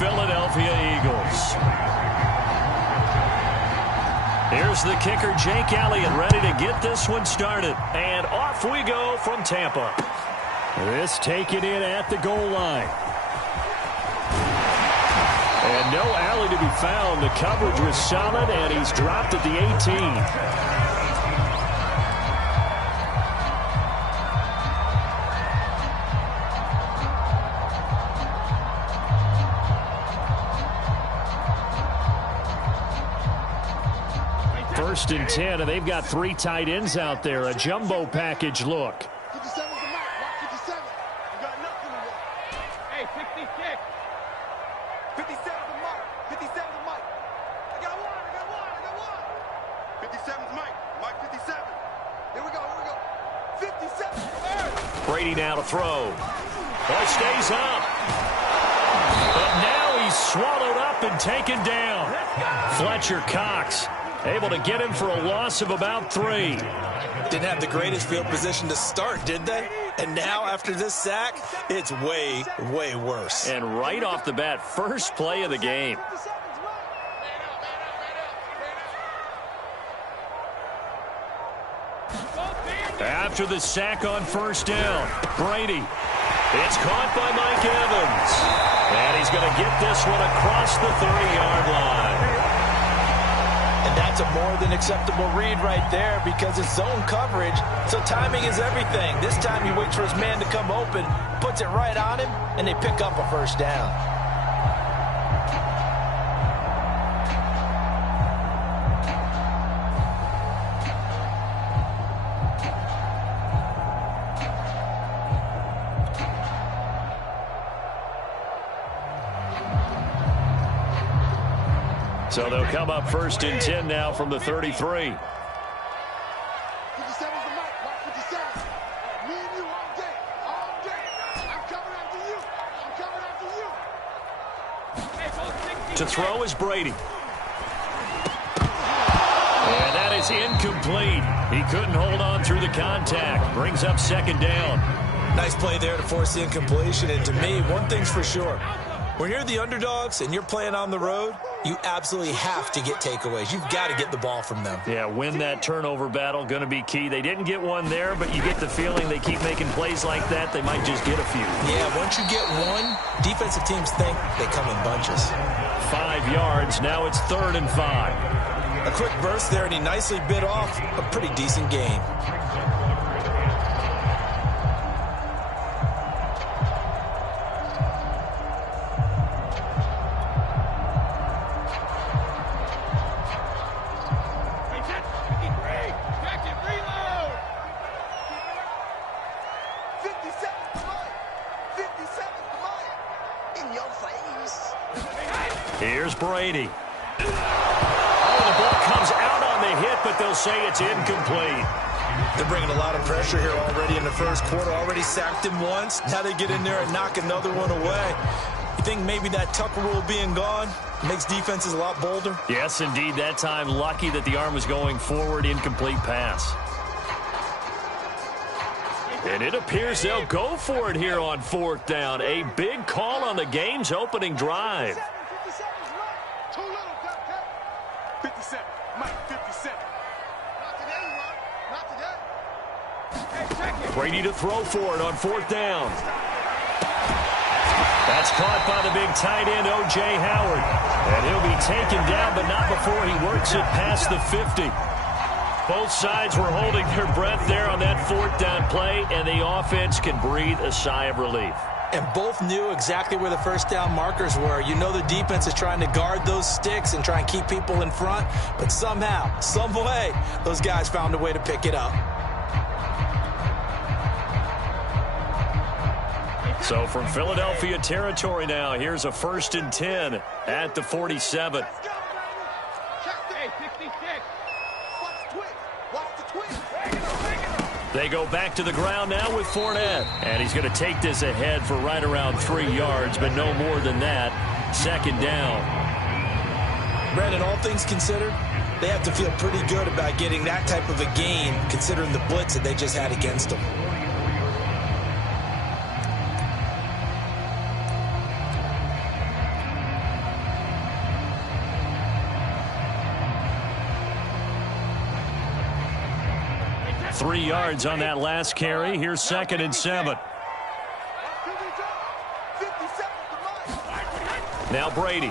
Philadelphia Eagles. Here's the kicker, Jake Elliott, ready to get this one started. And off we go from Tampa. This taken in at the goal line. And no alley to be found. The coverage was solid, and he's dropped at the 18. First and 10, and they've got 3 tight ends out there. A jumbo package look. 57's the mark. Mark 57. You got nothing to do. Hey, 56. 57's the mark. 57's the mic. I got one. 57's Mike. Mike 57. Here we go. 57. Brady now to throw. Ball stays up. But now he's swallowed up and taken down. Fletcher Cox able to get him for a loss of about 3. Didn't have the greatest field position to start, did they? And now, after this sack, it's way, way worse. And right off the bat, first play of the game. After the sack on first down, Brady. It's caught by Mike Evans. And he's going to get this one across the 30-yard line. And that's a more than acceptable read right there because it's zone coverage, so timing is everything. This time he waits for his man to come open, puts it right on him, and they pick up a first down. So they'll come up first and 10 now from the 33. 57's the mark. Mark 57. Me and you all day. I'm coming after you. To throw is Brady. And that is incomplete. He couldn't hold on through the contact. Brings up second down. Nice play there to force the incompletion. And to me, one thing's for sure. When you're the underdogs and you're playing on the road, you absolutely have to get takeaways. You've got to get the ball from them. Yeah, win that turnover battle, going to be key. They didn't get one there, but you get the feeling they keep making plays like that, they might just get a few. Yeah, once you get one, defensive teams think they come in bunches. 5 yards, now it's 3rd and 5. A quick burst there, and he nicely bit off a pretty decent gain. Here's Brady. Oh, the ball comes out on the hit, but they'll say it's incomplete. They're bringing a lot of pressure here already in the first quarter. Already sacked him once. Now they get in there and knock another one away. You think maybe that Tucker rule being gone makes defenses a lot bolder? Yes, indeed. That time, lucky that the arm was going forward. Incomplete pass. And it appears they'll go for it here on 4th down. A big call on the game's opening drive. 57. Mike 57. Not today, Mark. Not today. Hey, check it. Brady to throw for it on 4th down. That's caught by the big tight end, O.J. Howard. And he'll be taken down, but not before he works it past the 50. Both sides were holding their breath there on that 4th down play, and the offense can breathe a sigh of relief. And both knew exactly where the first down markers were. You know the defense is trying to guard those sticks and try and keep people in front, but somehow, some way, those guys found a way to pick it up. So from Philadelphia territory now, here's a 1st and 10 at the 47. They go back to the ground now with Fournette. And he's going to take this ahead for right around 3 yards, but no more than that. 2nd down. Brandon, all things considered, they have to feel pretty good about getting that type of a gain, considering the blitz that they just had against them. 3 yards on that last carry. Here's 2nd and 7. Now Brady.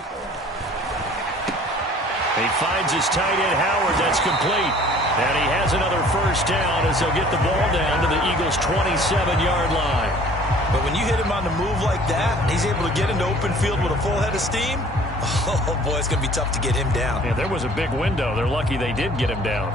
He finds his tight end, Howard. That's complete. And he has another first down as they'll get the ball down to the Eagles' 27-yard line. But when you hit him on the move like that, and he's able to get into open field with a full head of steam, oh, boy, it's going to be tough to get him down. Yeah, there was a big window. They're lucky they did get him down.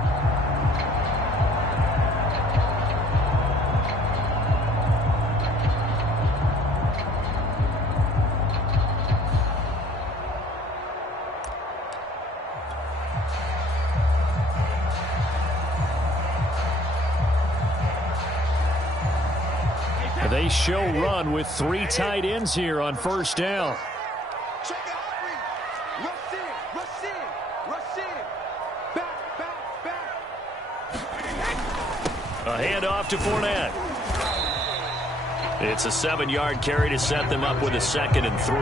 They show run with 3 tight ends here on first down. Check it out, Rush in, rush in, rush in. Back. A handoff to Fournette. It's a 7-yard carry to set them up with a 2nd and 3.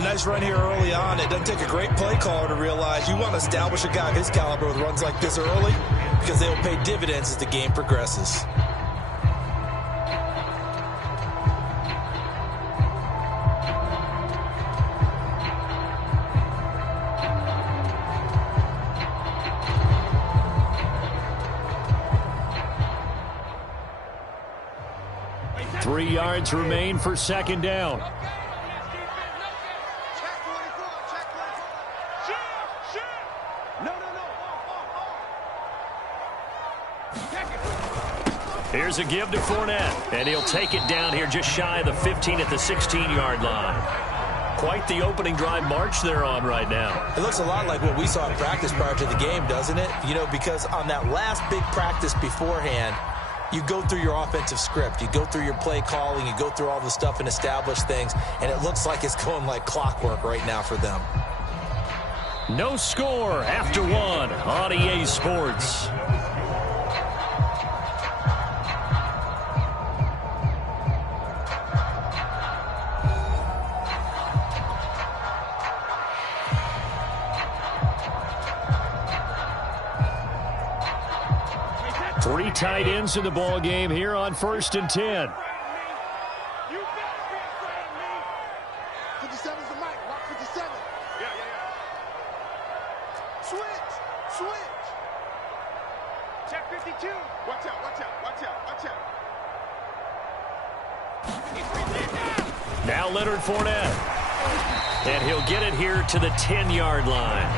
A nice run here early on. It doesn't take a great play caller to realize you want to establish a guy of his caliber with runs like this early because they will pay dividends as the game progresses. Three yards remain for 2nd down. Check 24, check 24. No. Here's a give to Fournette, and he'll take it down here just shy of the 15 at the 16-yard line. Quite the opening drive march they're on right now. It looks a lot like what we saw in practice prior to the game, doesn't it? You know, because on that last big practice beforehand, you go through your offensive script. You go through your play calling. You go through all the stuff and establish things. And it looks like it's going like clockwork right now for them. No score after 1 on EA Sports. Three tight ends in the ball game here on 1st and 10. 57's the mic. Watch 57. Yeah. Switch. Check 52. Watch out. Now Leonard Fournette. And he'll get it here to the 10-yard line.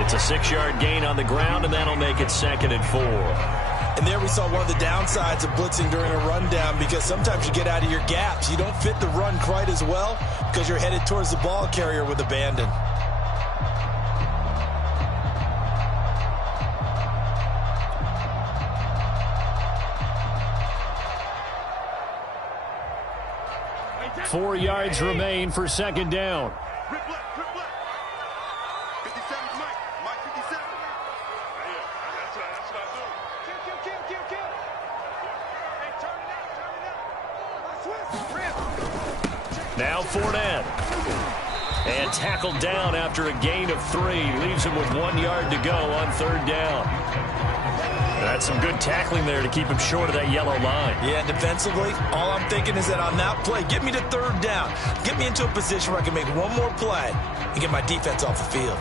It's a 6-yard gain on the ground, and that'll make it 2nd and 4. And there we saw one of the downsides of blitzing during a rundown because sometimes you get out of your gaps. You don't fit the run quite as well because you're headed towards the ball carrier with abandon. Four yards remain for 2nd down. Rip left. 57's Mike. Mike 57. That's what I do. Kill. Hey, turn it out. Now Fournette. And tackled down after a gain of 3. Leaves him with 1 yard to go on 3rd down. That's some good tackling there to keep him short of that yellow line. Yeah, defensively, all I'm thinking is that on that play, get me to 3rd down. Get me into a position where I can make one more play and get my defense off the field.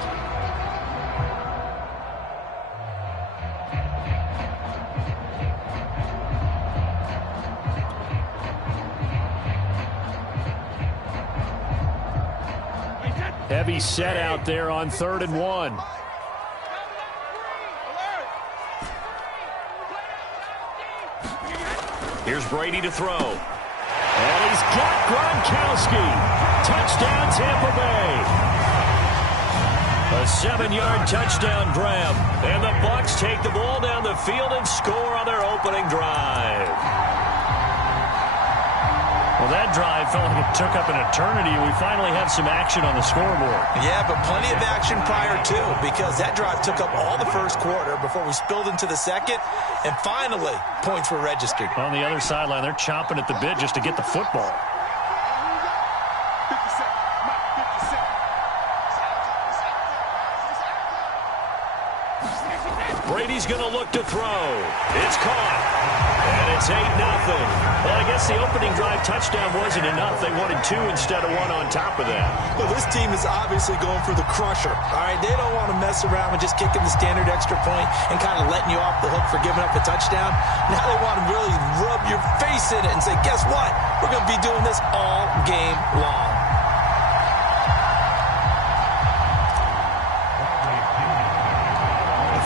Heavy set out there on 3rd and 1. Here's Brady to throw. And he's got Gronkowski. Touchdown, Tampa Bay. A 7-yard touchdown grab. And the Bucs take the ball down the field and score on their opening drive. Well, that drive felt like it took up an eternity. We finally have some action on the scoreboard. Yeah, but plenty of action prior to, because that drive took up all the first quarter before we spilled into the second, and finally, points were registered. On the other sideline, they're chomping at the bit just to get the football. 57. Mike 57. Brady's going to look to throw. It's caught. And it's 8-0. Well, I guess the opening drive touchdown wasn't enough. They wanted 2 instead of 1 on top of that. Well, this team is obviously going for the crusher. All right, they don't want to mess around with just kicking the standard extra point and kind of letting you off the hook for giving up a touchdown. Now they want to really rub your face in it and say, guess what? We're going to be doing this all game long.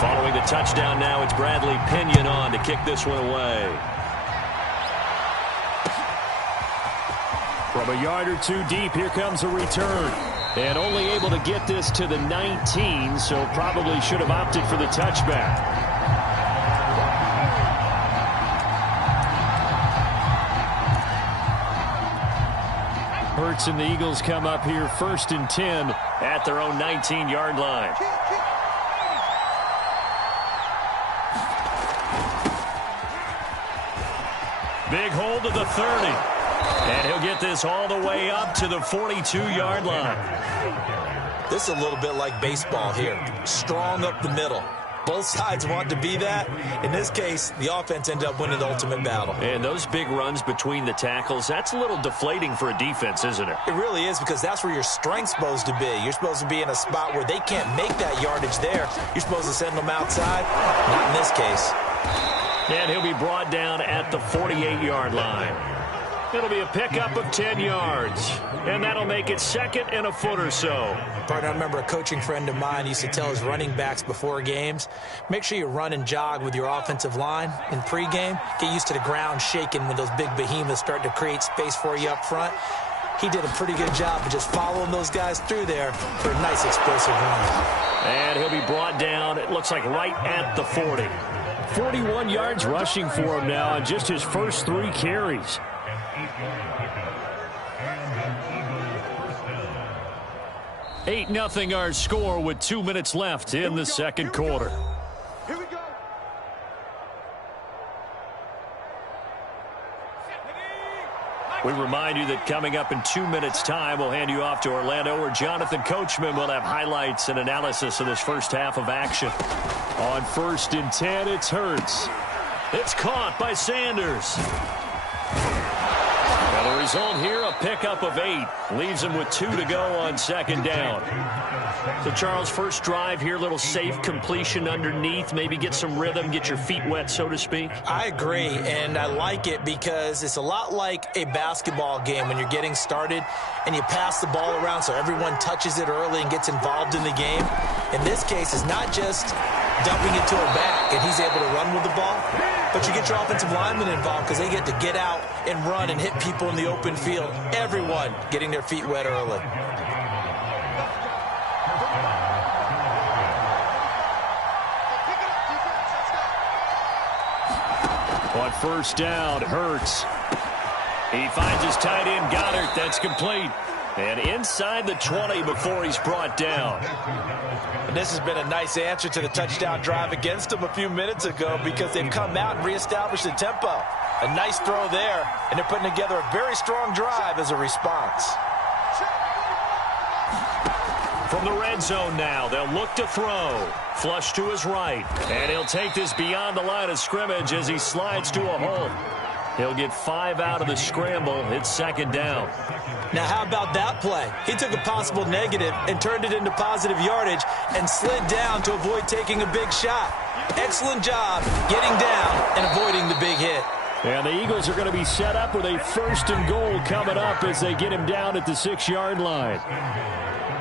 Following the touchdown now, it's Bradley Pinion on to kick this one away. From a yard or 2 deep, here comes a return. And only able to get this to the 19, so probably should have opted for the touchback. Hurts and the Eagles come up here 1st and 10 at their own 19-yard line. Big hold to the 30. And he'll get this all the way up to the 42-yard line. This is a little bit like baseball here. Strong up the middle. Both sides want to be that. In this case, the offense ended up winning the ultimate battle. And those big runs between the tackles, that's a little deflating for a defense, isn't it? It really is, because that's where your strength's supposed to be. You're supposed to be in a spot where they can't make that yardage there. You're supposed to send them outside. Not in this case. And he'll be brought down at the 48-yard line. It'll be a pickup of 10 yards. And that'll make it 2nd and a foot or so. Partner, I remember a coaching friend of mine used to tell his running backs before games, make sure you run and jog with your offensive line in pregame. Get used to the ground shaking when those big behemoths start to create space for you up front. He did a pretty good job of just following those guys through there for a nice explosive run. And he'll be brought down, it looks like right at the 40. 41 yards rushing for him now in just his first 3 carries. Eight 8-0 our score with 2 minutes left in the second quarter. Here we go. We remind you that coming up in 2 minutes' time, we'll hand you off to Orlando, where Jonathan Coachman will have highlights and analysis of this first half of action. On 1st and 10, it's Hurts. It's caught by Sanders. Now the result here, a pickup of 8. Leaves him with 2 to go on 2nd down. So, Charles, first drive here, little safe completion underneath. Maybe get some rhythm, get your feet wet, so to speak. I agree, and I like it because it's a lot like a basketball game when you're getting started and you pass the ball around so everyone touches it early and gets involved in the game. In this case, it's not just dumping it to a back and he's able to run with the ball, but you get your offensive linemen involved because they get to get out and run and hit people in the open field. Everyone getting their feet wet early. On 1st down, Hurts. He finds his tight end, Goddard. That's complete. And inside the 20 before he's brought down. And this has been a nice answer to the touchdown drive against them a few minutes ago because they've come out and reestablished the tempo. A nice throw there, and they're putting together a very strong drive as a response. From the red zone now, they'll look to throw. Flush to his right. And he'll take this beyond the line of scrimmage as he slides to a hole. He'll get 5 out of the scramble. It's 2nd down. Now, how about that play? He took a possible negative and turned it into positive yardage and slid down to avoid taking a big shot. Excellent job getting down and avoiding the big hit. And the Eagles are going to be set up with a 1st and goal coming up as they get him down at the 6-yard line.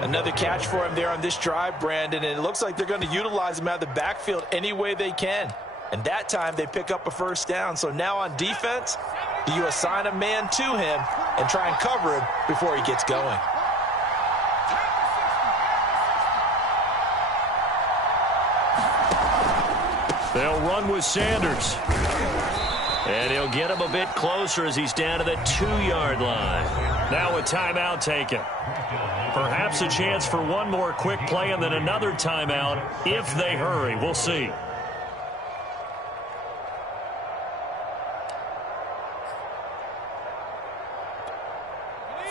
Another catch for him there on this drive, Brandon, and it looks like they're going to utilize him out of the backfield any way they can. And that time they pick up a 1st down. So now on defense, do you assign a man to him and try and cover him before he gets going? They'll run with Sanders. And he'll get him a bit closer as he's down to the 2-yard line. Now a timeout taken. Perhaps a chance for one more quick play and then another timeout if they hurry. We'll see.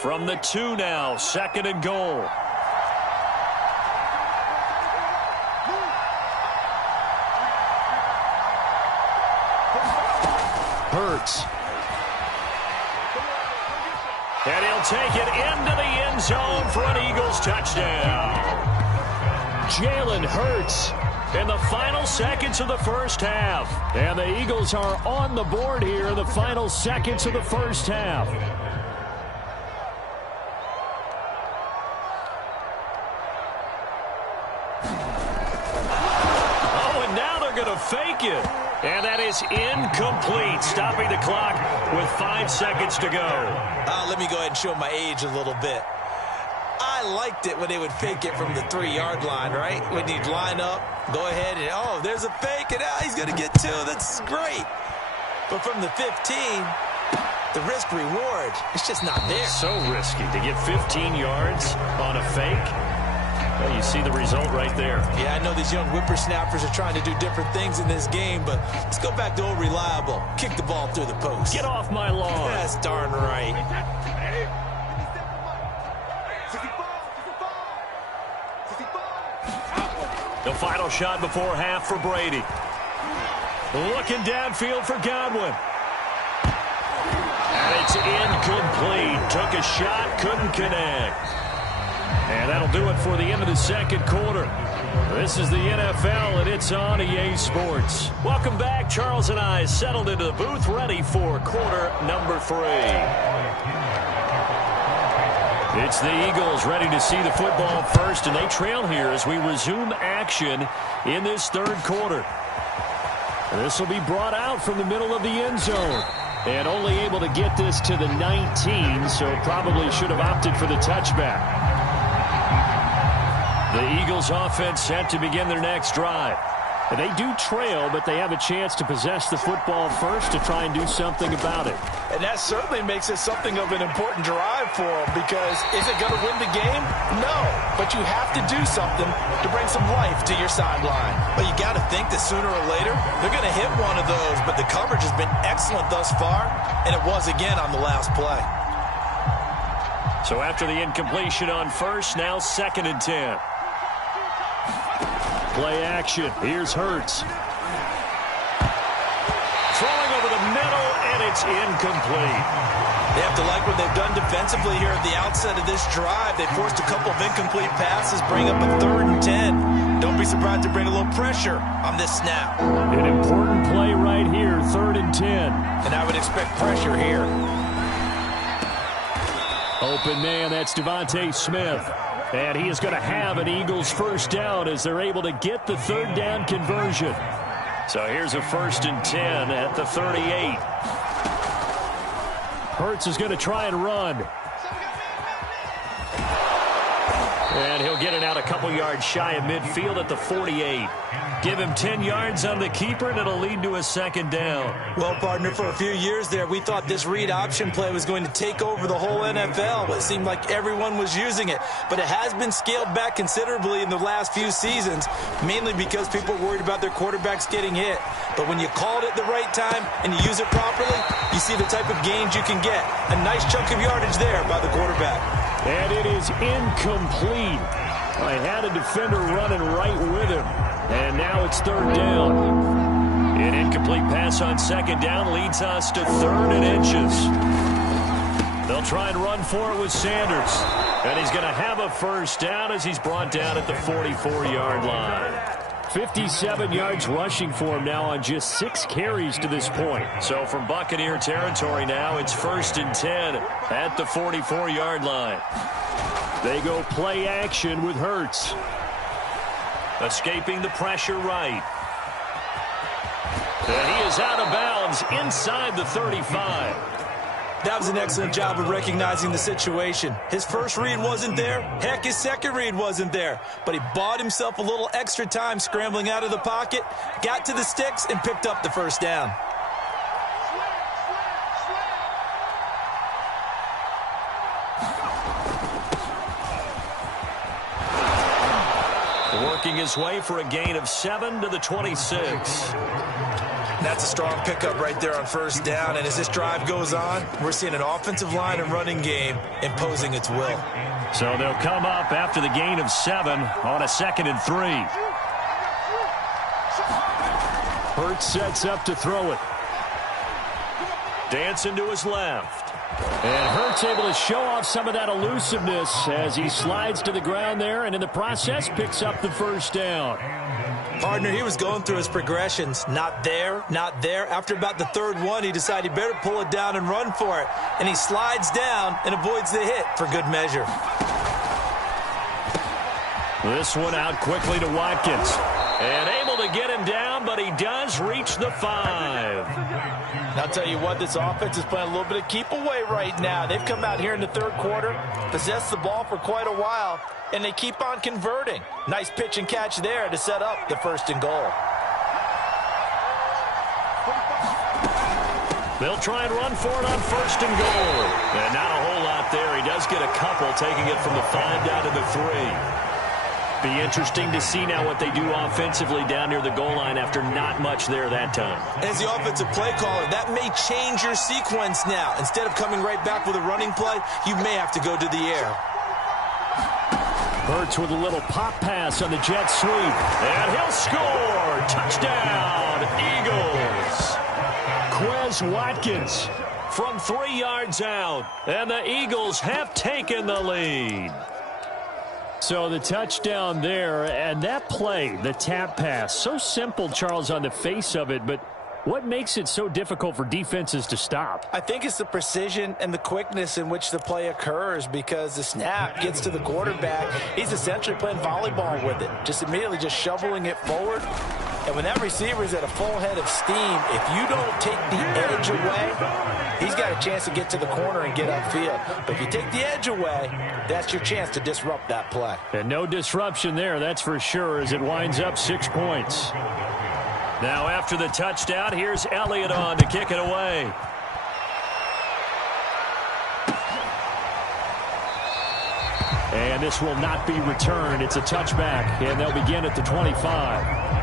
From the 2 now, 2nd and goal. Hurts. And he'll take it into the end zone for an Eagles touchdown. Jalen Hurts in the final seconds of the first half. And the Eagles are on the board here in the final seconds of the first half. Oh, and now they're going to fake it. And that is incomplete, stopping the clock with 5 seconds to go. Let me go ahead and show my age a little bit. I liked it when they would fake it from the 3-yard line, right? When you'd line up, go ahead and, oh, there's a fake, and he's going to get 2. That's great. But from the 15, the risk-reward, it's just not there. So risky to get 15 yards on a fake. Well, you see the result right there. Yeah, I know these young whippersnappers are trying to do different things in this game, but let's go back to old reliable. Kick the ball through the post. Get off my lawn. That's darn right. The final shot before half for Brady. Looking downfield for Godwin. And it's incomplete. Took a shot, couldn't connect. And that'll do it for the end of the second quarter. This is the NFL, and it's on EA Sports. Welcome back. Charles and I settled into the booth, ready for quarter number 3. It's the Eagles ready to see the football first, and they trail here as we resume action in this third quarter. This will be brought out from the middle of the end zone. And only able to get this to the 19, so probably should have opted for the touchback. The Eagles offense set to begin their next drive. They do trail, but they have a chance to possess the football first to try and do something about it. And that certainly makes it something of an important drive for them, because is it going to win the game? No, but you have to do something to bring some life to your sideline. But you got to think that sooner or later, they're going to hit one of those, but the coverage has been excellent thus far, and it was again on the last play. So after the incompletion on first, now 2nd and 10. Play action. Here's Hurts. Throwing over the middle, and it's incomplete. They have to like what they've done defensively here at the outset of this drive. They forced a couple of incomplete passes, bring up a 3rd and 10. Don't be surprised to bring a little pressure on this snap. An important play right here, 3rd and 10. And I would expect pressure here. Open man, that's Devontae Smith. And he is going to have an Eagles first down as they're able to get the 3rd down conversion. So here's a 1st and 10 at the 38. Hurts is going to try and run. And he'll get it out a couple yards shy of midfield at the 48. Give him 10 yards on the keeper, and it'll lead to a 2nd down. Well, partner, for a few years there, we thought this read option play was going to take over the whole NFL. It seemed like everyone was using it. But it has been scaled back considerably in the last few seasons, mainly because people are worried about their quarterbacks getting hit. But when you call it at the right time and you use it properly, you see the type of gains you can get. A nice chunk of yardage there by the quarterback. And it is incomplete. I had a defender running right with him. And now it's 3rd down. An incomplete pass on 2nd down leads us to 3rd and inches. They'll try and run for it with Sanders. And he's going to have a first down as he's brought down at the 44-yard line. 57 yards rushing for him now on just 6 carries to this point. So from Buccaneer territory now, it's 1st and 10 at the 44-yard line. They go play action with Hurts. Escaping the pressure right. And he is out of bounds inside the 35. That was an excellent job of recognizing the situation. His first read wasn't there. Heck, his second read wasn't there. But he bought himself a little extra time scrambling out of the pocket, got to the sticks, and picked up the first down. Working his way for a gain of 7 to the 26. That's a strong pickup right there on first down. And as this drive goes on, we're seeing an offensive line and running game imposing its will. So they'll come up after the gain of 7 on a 2nd and 3. Hurts sets up to throw it. Dancing to his left. And Hurts able to show off some of that elusiveness as he slides to the ground there, and in the process picks up the first down. Partner, he was going through his progressions. Not there, not there. After about the third one, he decided he better pull it down and run for it. And he slides down and avoids the hit for good measure. This one out quickly to Watkins. And able to get him down, but he does reach the 5. And I'll tell you what, this offense is playing a little bit of keep away right now. They've come out here in the third quarter, possessed the ball for quite a while, and they keep on converting. Nice pitch and catch there to set up the 1st and goal. They'll try and run for it on 1st and goal. And not a whole lot there. He does get a couple, taking it from the 5 down to the 3. Be interesting to see now what they do offensively down near the goal line after not much there that time. As the offensive play caller, that may change your sequence now. Instead of coming right back with a running play, you may have to go to the air. Hurts with a little pop pass on the jet sweep. And he'll score. Touchdown, Eagles. Quez Watkins from 3 yards out. And the Eagles have taken the lead. So the touchdown there, and that play, the tap pass, so simple, Charles, on the face of it, but what makes it so difficult for defenses to stop? I think it's the precision and the quickness in which the play occurs, because the snap gets to the quarterback. He's essentially playing volleyball with it, just immediately just shoveling it forward. And when that receiver is at a full head of steam, if you don't take the edge away, he's got a chance to get to the corner and get upfield. But if you take the edge away, that's your chance to disrupt that play. And no disruption there, that's for sure, as it winds up 6 points. Now after the touchdown, here's Elliott on to kick it away. And this will not be returned. It's a touchback, and they'll begin at the 25.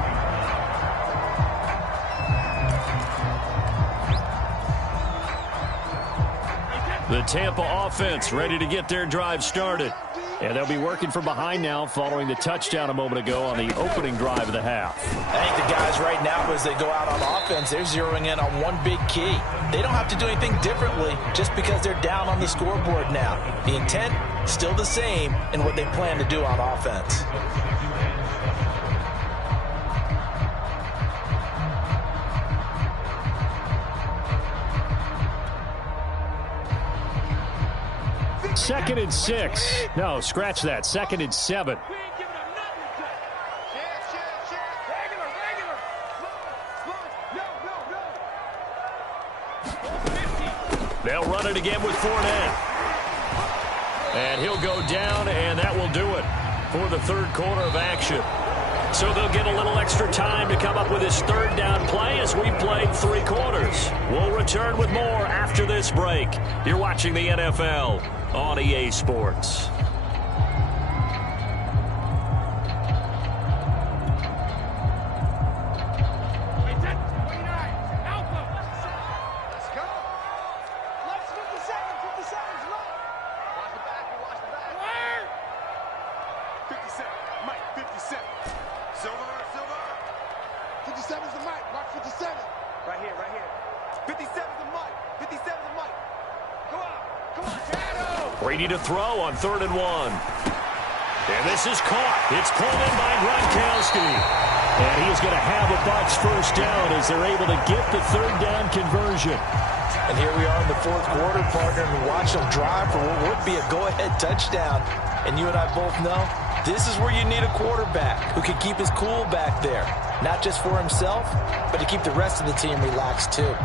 The Tampa offense ready to get their drive started. And they'll be working from behind now following the touchdown a moment ago on the opening drive of the half. I think the guys right now, as they go out on offense, they're zeroing in on one big key. They don't have to do anything differently just because they're down on the scoreboard now. The intent, still the same in what they plan to do on offense. Second and 6. No, scratch that. Second and 7. They'll run it again with Fournette. And he'll go down, and that will do it for the third quarter of action. So they'll get a little extra time to come up with his third down play as we played 3 quarters. We'll return with more after this break. You're watching the NFL on EA Sports. Ready to throw on 3rd and 1. And this is caught. It's pulled in by Gronkowski. And he is going to have a Bucs first down as they're able to get the 3rd down conversion. And here we are in the 4th quarter, partner, and watch them drive for what would be a go-ahead touchdown. And you and I both know this is where you need a quarterback who can keep his cool back there. Not just for himself, but to keep the rest of the team relaxed too.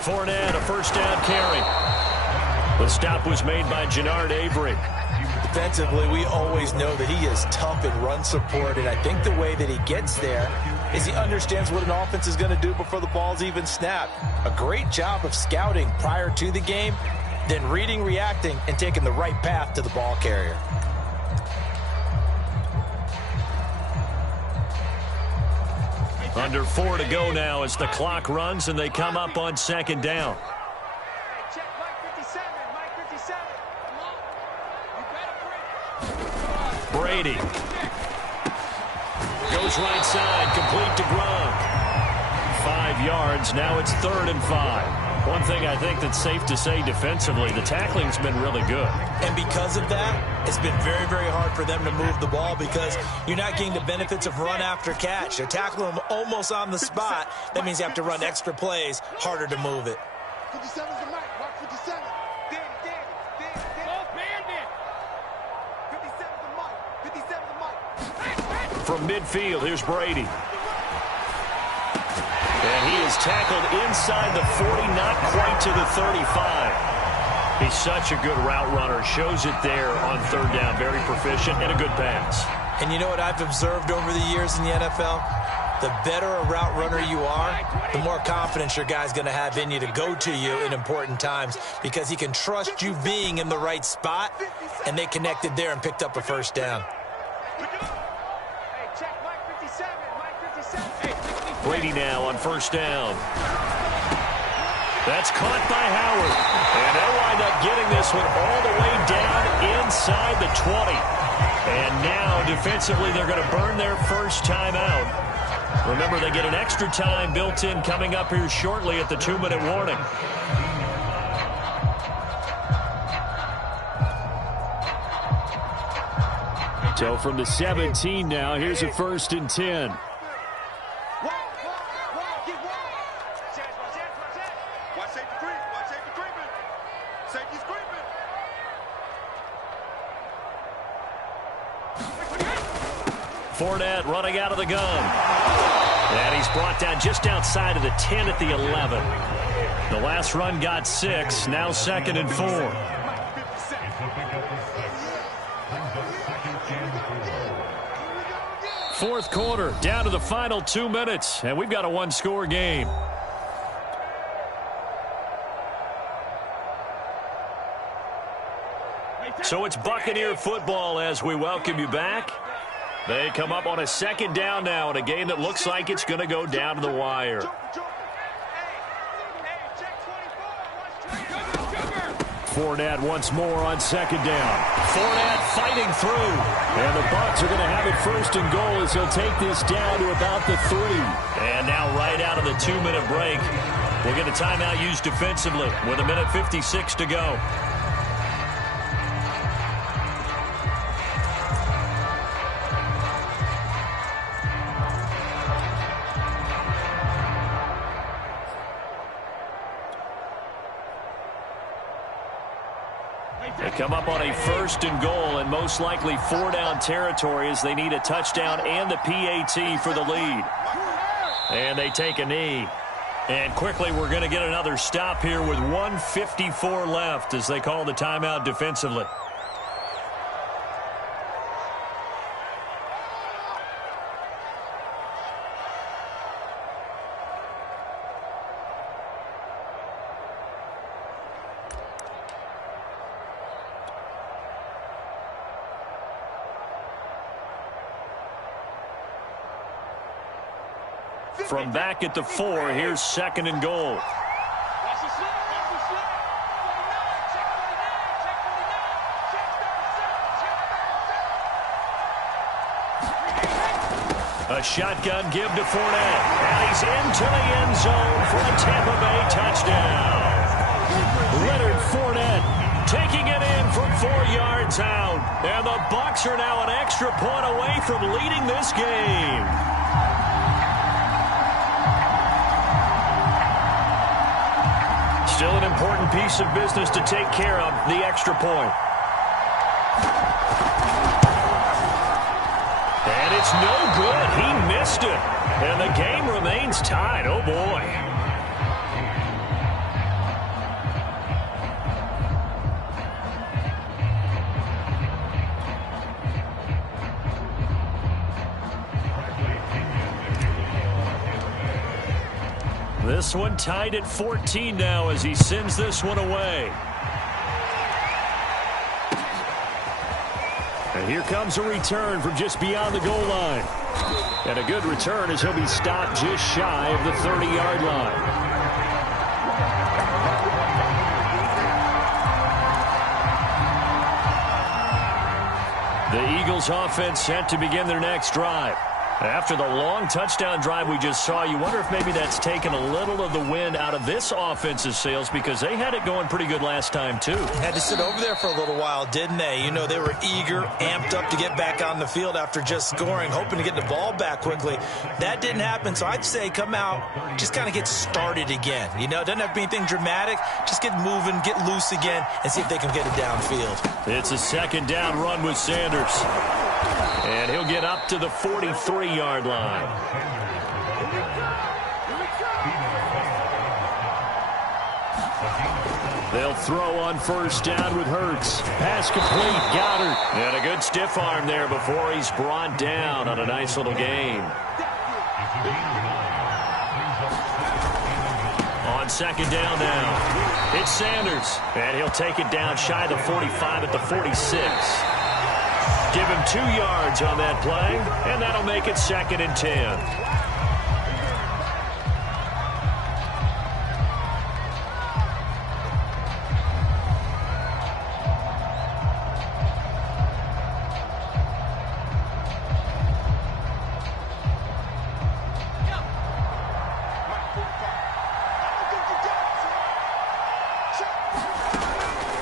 Fournette, a first down carry. The stop was made by Jannard Avery. Defensively, we always know that he is tough in run support, and I think the way that he gets there is he understands what an offense is going to do before the ball's even snapped. A great job of scouting prior to the game, then reading, reacting, and taking the right path to the ball carrier. Under 4 to go now as the clock runs and they come up on second down. Check Mike 57, Mike 57. Come on. Brady goes right side, complete to Gronk. 5 yards, now it's 3rd and 5. One thing I think that's safe to say defensively, the tackling's been really good. And because of that, it's been very, very hard for them to move the ball because you're not getting the benefits of run after catch. They're tackling them almost on the spot. That means you have to run extra plays, harder to move it. 57's the mic, Mark 57. Danny. Go bandit. 57's the mic, 57's the mic. From midfield, here's Brady. And he is tackled inside the 40, not quite to the 35. He's such a good route runner. Shows it there on 3rd down. Very proficient and a good pass. And you know what I've observed over the years in the NFL? The better a route runner you are, the more confidence your guy's going to have in you to go to you in important times because he can trust you being in the right spot, and they connected there and picked up a 1st down. Hey, check Mike 57, Mike 57. Brady now on 1st down. That's caught by Howard. And they'll wind up getting this one all the way down inside the 20. And now, defensively, they're going to burn their first time out. Remember, they get an extra time built in coming up here shortly at the 2-minute warning. So from the 17 now, here's a 1st and 10. Watch safety creep. Watch safety creeping. Safety's creeping. Fournette running out of the gun. And he's brought down just outside of the 10 at the 11. The last run got 6. Now 2nd and 4. Fourth quarter, down to the final 2 minutes, and we've got a 1-score game. So it's Buccaneer football as we welcome you back. They come up on a 2nd down now in a game that looks like it's going to go down to the wire. Fournette once more on 2nd down. Fournette fighting through. And the Bucs are going to have it 1st and goal as he'll take this down to about the 3. And now right out of the 2-minute break, we'll get a timeout used defensively with 1:56 to go. They come up on a 1st and goal and most likely 4-down territory as they need a touchdown and the PAT for the lead. And they take a knee. And quickly we're going to get another stop here with 1:54 left as they call the timeout defensively. From back at the 4, here's 2nd and goal. A shotgun give to Fournette. And he's into the end zone for a Tampa Bay touchdown. Leonard Fournette taking it in from 4 yards out. And the Bucs are now an extra point away from leading this game. Still an important piece of business to take care of, the extra point. And it's no good. He missed it. And the game remains tied. Oh, boy. This one tied at 14 now as he sends this one away. here comes a return from just beyond the goal line. And a good return as he'll be stopped just shy of the 30-yard line. The Eagles offense set to begin their next drive. After the long touchdown drive we just saw, you wonder if maybe that's taken a little of the wind out of this offense's sails, because they had it going pretty good last time, too. Had to sit over there for a little while, didn't they? You know, they were eager, amped up to get back on the field after just scoring, hoping to get the ball back quickly. That didn't happen, so I'd say come out, just kind of get started again. You know, it doesn't have to be anything dramatic. Just get moving, get loose again, and see if they can get it downfield. It's a second down run with Sanders. And he'll get up to the 43-yard line. They'll throw on first down with Hurts. Pass complete. Goddard. And a good stiff arm there before he's brought down on a nice little gain. On second down now, it's Sanders. And he'll take it down shy of the 45 at the 46. Give him 2 yards on that play, and that'll make it 2nd and 10.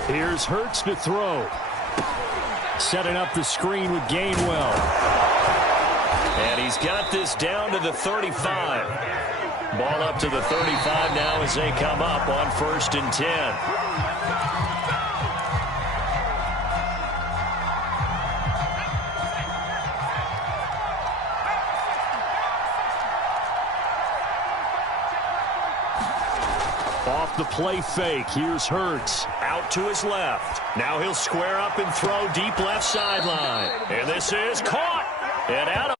Here's Hurts to throw. Setting up the screen with Gainwell. And he's got this down to the 35. Ball up to the 35 now as they come up on 1st and 10. Off the play fake, here's Hurts. Out to his left. Now he'll square up and throw deep left sideline. And this is caught. And out